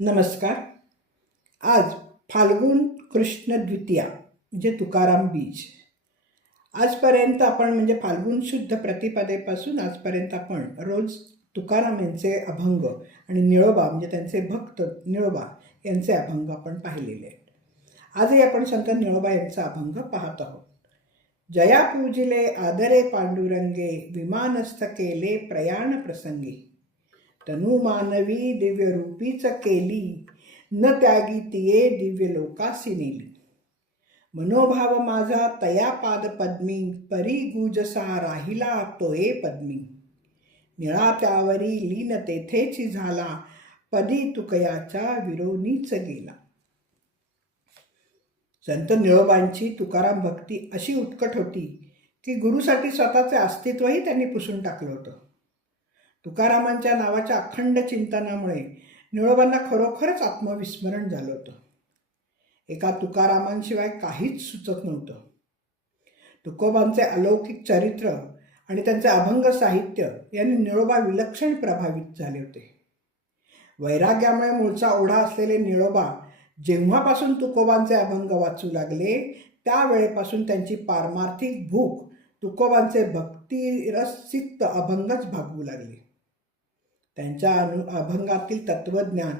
नमस्कार. आज फाल्गुन कृष्ण द्वितीया म्हणजे तुकाराम बीज. आजपर्यंत आपण म्हणजे फाल्गुन शुद्ध प्रतिपदेपासून आजपर्यंत आपण रोज तुकाराम यांचे अभंग आणि निळोबा म्हणजे त्यांचे भक्त निळोबा यांचे अभंग आपण पाहिलेले आहेत. आजही आपण संत निळोबा यांचा अभंग पाहत आहोत. जया पूजिले आदरे पांडुरंगे विमानस्थ केले प्रयाण प्रसंगी. तनु मानवी दिव्य रूपीच केली. न त्यागी तिये दिव्य लोकासी नेली. मनोभाव माझा तया पाद पद्मी परी गुजसा राहिला तोये पद्मी. निळा त्यावरी लीन तेथेची झाला पदी तुकयाच्या विरोनीच गेला. संत निळोबांची तुकाराम भक्ती अशी उत्कट होती की गुरुसाठी स्वतःचे अस्तित्वही त्यांनी पुसून टाकलं होतं. तुकारामांच्या नावाच्या अखंड चिंतनामुळे निळोबांना खरोखरच आत्मविस्मरण झालं होतं. एका तुकारामांशिवाय काहीच सुचत नव्हतं. तुकोबांचे अलौकिक चरित्र आणि त्यांचे अभंग साहित्य यांनी निळोबा विलक्षण प्रभावित झाले होते. वैराग्यामुळे मूळचा ओढा असलेले निळोबा जेव्हापासून तुकोबांचे अभंग वाचू लागले त्यावेळेपासून त्यांची पारमार्थिक भूक तुकोबांचे भक्तिरसिक्त अभंगच भागवू लागले. त्यांच्या अनु अभंगातील तत्वज्ञान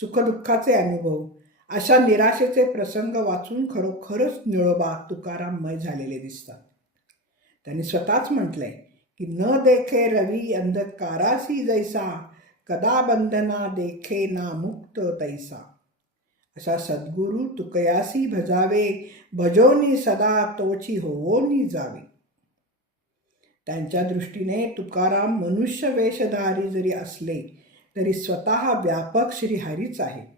सुखदुःखाचे अनुभव अशा निराशेचे प्रसंग वाचून खरोखरच निळोबा तुकाराममय झालेले दिसतात. त्यांनी स्वतःच म्हटलंय की न देखे रवी अंधकारासी जैसा कदा बंधना देखे ना मुक्त तैसा. असा सद्गुरू तुकयासी भजावे भजोनी सदा तोची होवोनी जावे. त्यांच्या दृष्टीने तुकाराम मनुष्य वेशधारी जरी असले तरी स्वतः व्यापक श्रीहरीच आहे.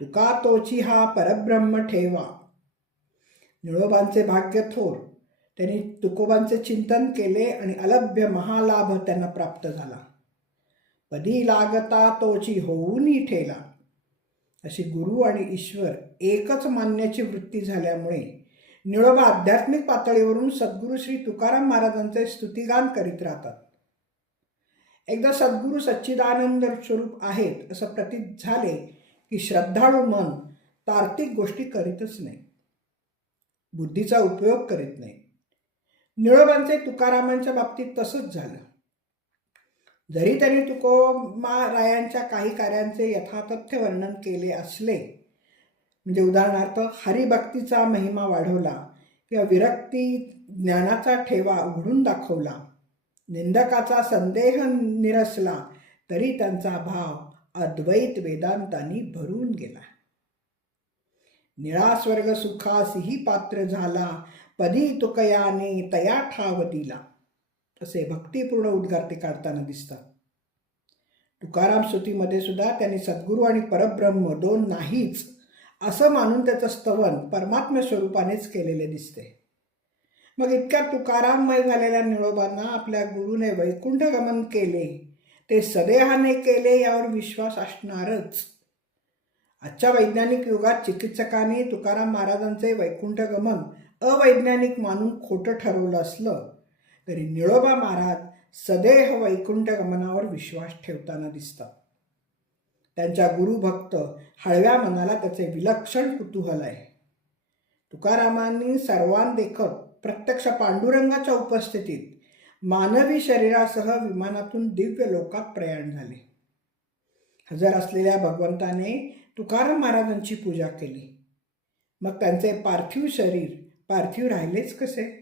तुका तोची हा परब्रह्म ठेवा. निळोबांचे भाग्य थोर. त्यांनी तुकोबांचे चिंतन केले आणि अलभ्य महालाभ त्यांना प्राप्त झाला. पदी लागता तोची होऊनही ठेला. अशी गुरु आणि ईश्वर एकच मानण्याची वृत्ती झाल्यामुळे निळोबा आध्यात्मिक पातळीवरून सद्गुरू श्री तुकाराम महाराजांचे स्तुतिगान करीत राहतात. एकदा सद्गुरू सच्चिदानंद स्वरूप आहेत असं प्रतीत झाले की श्रद्धाळू मन तार्किक गोष्टी करीतच नाही. बुद्धीचा उपयोग करीत नाही. निळोबांचे तुकारामांच्या बाबतीत तसंच झालं. जरी त्यांनी तुकोमा रायांच्या काही कार्यांचे यथातथ्य वर्णन केले असले म्हणजे उदाहरणार्थ हरिभक्तीचा महिमा वाढवला किंवा विरक्ती ज्ञानाचा ठेवा उघडून दाखवला. निंदकाचा संदेह निरसला तरी त्यांचा भाव अद्वैत वेदांतानी भरून गेला. निळा स्वर्ग सुखासही पात्र झाला पदी तुकयाने तया ठाव दिला. असे भक्तिपूर्ण उद्गार ते काढताना दिसतात. तुकाराम स्तुतीमध्ये सुद्धा त्यांनी सद्गुरू आणि परब्रह्म दोन नाहीच असं मानून त्याचं स्तवन परमात्म्य स्वरूपानेच केलेले दिसते. मग इतक्या तुकाराममय झालेल्या निळोबांना आपल्या गुरुने वैकुंठगमन केले. ते सदेहाने केले यावर विश्वास असणारच. आजच्या वैज्ञानिक युगात चिकित्सकांनी तुकाराम महाराजांचे वैकुंठगमन अवैज्ञानिक मानून खोटं ठरवलं असलं तरी निळोबा महाराज सदेह वैकुंठगमनावर विश्वास ठेवताना दिसतात. त्यांच्या गुरुभक्त हळव्या मनाला त्याचे विलक्षण कुतूहल आहे. तुकारामांनी सर्वांदेखत प्रत्यक्ष पांडुरंगाच्या उपस्थितीत मानवी शरीरासह विमानातून दिव्य लोकात प्रयाण झाले. हजर असलेल्या भगवंताने तुकाराम महाराजांची पूजा केली. मग त्यांचे पार्थिव शरीर पार्थिव राहिलेच कसे?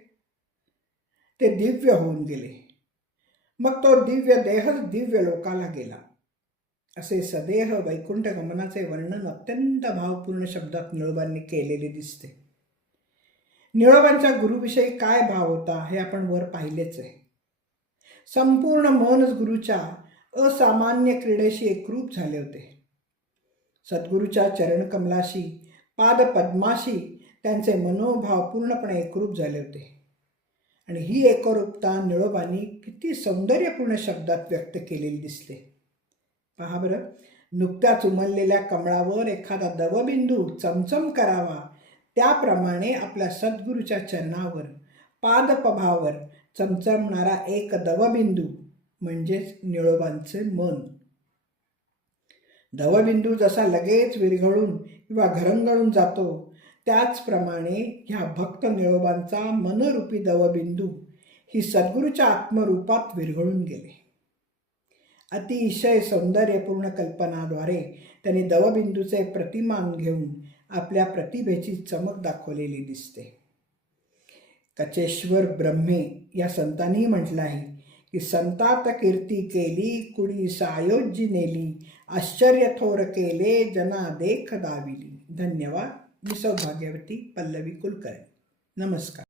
ते दिव्य होऊन गेले. मग तो दिव्य देहच दिव्य लोकाला गेला. असे सदेह वैकुंठ गमनाचे वर्णन अत्यंत भावपूर्ण शब्दात निळोबांनी केलेले दिसते. निळोबांच्या गुरुविषयी काय भाव होता हे आपण वर पाहिलेच आहे. संपूर्ण मनच गुरुच्या असामान्य क्रीडेशी एकरूप झाले होते. सद्गुरूच्या चरणकमलाशी पादपद्माशी त्यांचे मनोभाव पूर्णपणे एकरूप झाले होते. आणि ही एकरूपता निळोबांनी किती सौंदर्यपूर्ण शब्दात व्यक्त केलेली दिसते. पहा बरं. नुकत्याच उमललेल्या कमळावर एखादा दवबिंदू चमचम करावा. त्याप्रमाणे आपल्या सद्गुरूच्या चरणावर पादपभावर चमचमणारा एक दवबिंदू म्हणजेच निळोबांचे मन. दवबिंदू जसा लगेच विरघळून किंवा घरंगळून जातो त्याचप्रमाणे ह्या भक्त निळोबांचा मनरूपी दवबिंदू ही सद्गुरूच्या आत्मरूपात विरघळून गेले. अतिशय सौंदर्यपूर्ण कल्पनाद्वारे त्यांनी दवबिंदूचे प्रतिमान घेऊन आपल्या प्रतिभेची चमक दाखवलेली दिसते. कचेश्वर ब्रह्मे या संतांनी म्हटलं आहे की संतात कीर्ती केली कुडी सायोज्य नेली आश्चर्य थोर केले जना देख दाविली. धन्यवाद. मी सौभाग्यवती पल्लवी कुलकर्णी. नमस्कार.